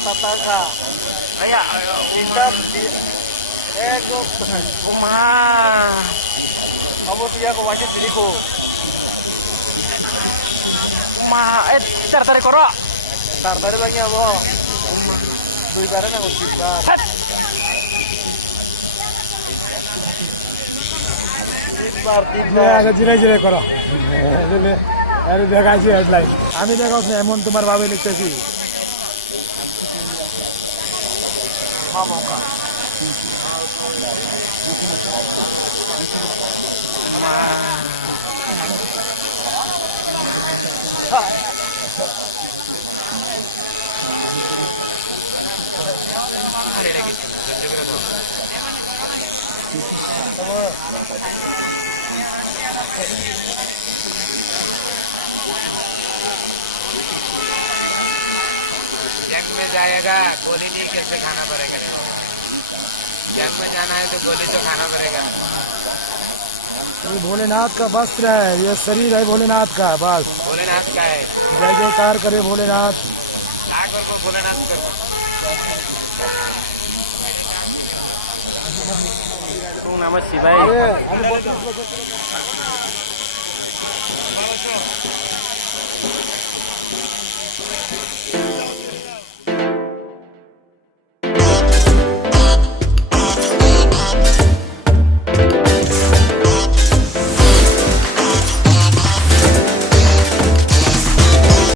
tatangga. Kaya, Kita ego umah. kamu dia ko wajib diriku. Umah, tarik korok. Tartare lagi apa? Dui barang aku tibar. Set. আগে জিরে জিরে করো আরে দেখাইছি headline আমি দেখাচ্ছি এমন তোমার ভাবে লিখতেছি Mamoka. Ada lagi. जंग में जाएगा गोली नहीं कैसे खाना पड़ेगा जंग में जाना है तो गोली तो खाना पड़ेगा ये भोलेनाथ का वस्त्र है ये शरीर है भोलेनाथ का बस भोलेनाथ का है जय जयकार करे भोलेनाथ क्या करबो भोलेनाथ करबो नमः शिवाय अरे